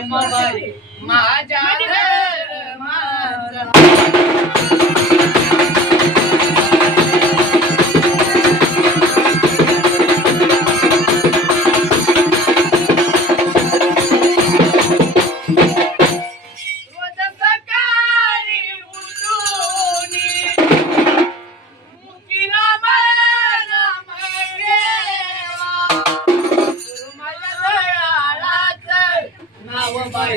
అమ్మ వారి మా జాతర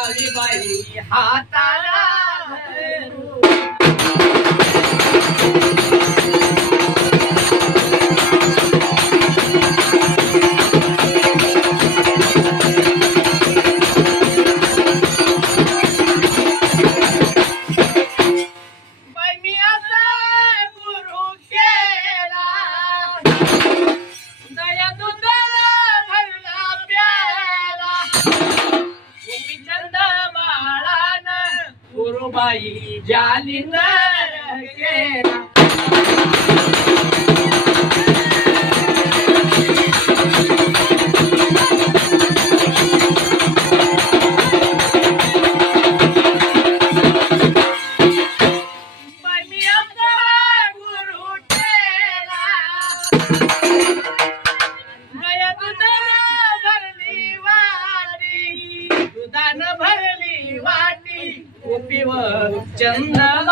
लावी बाई हाताला बाई जालिंदर केला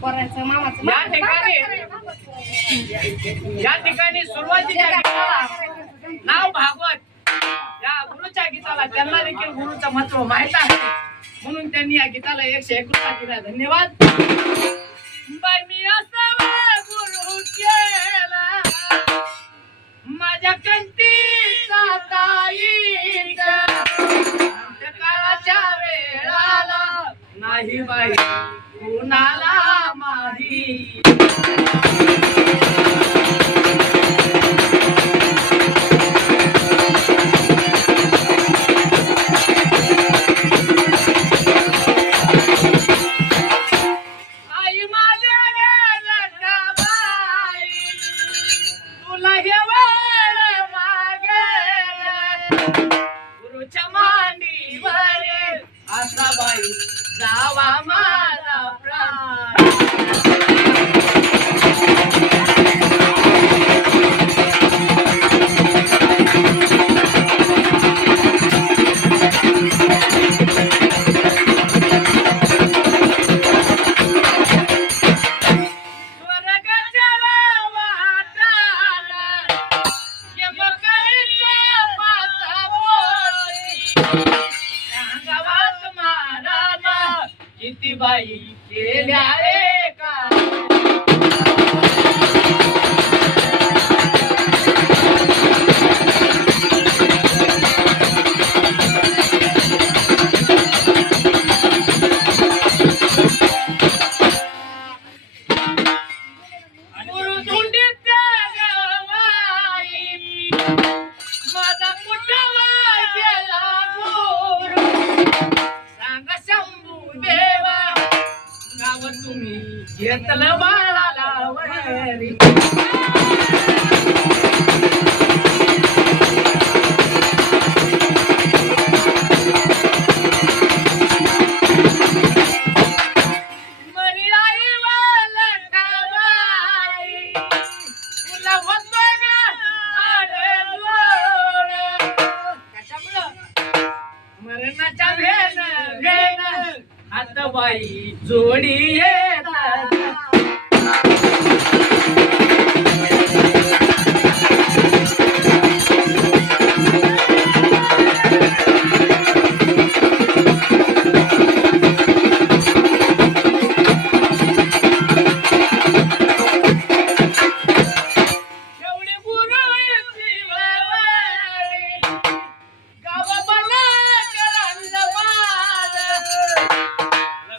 पोरायचं मामाचं या ठिकाणी. या ठिकाणी सुरुवातीच्या गीताला नाव भागवत. या गुरुच्या गीताला त्यांना देखील गुरुचं महत्त्व माहीत आहे. म्हणून त्यांनी या गीताला एकशे एकवीसला दिला. धन्यवाद. बाय मी असावा गुरु केला. माझ्या कंटी काळाच्या वेळाला. नाही बाई कुणाला the केल्या घेतलं बाळाला वरी. मरणाच्या भेन भेन हात बाई जोडी येतात.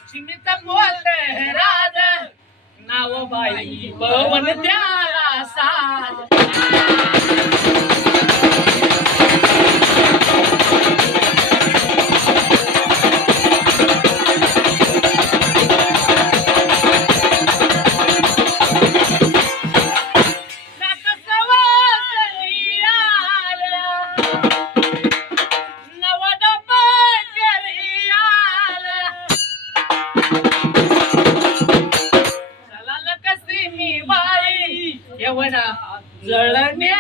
लक्ष्मीचा बोलते राज. नाव बाई पवन त्याला साज. Learn me.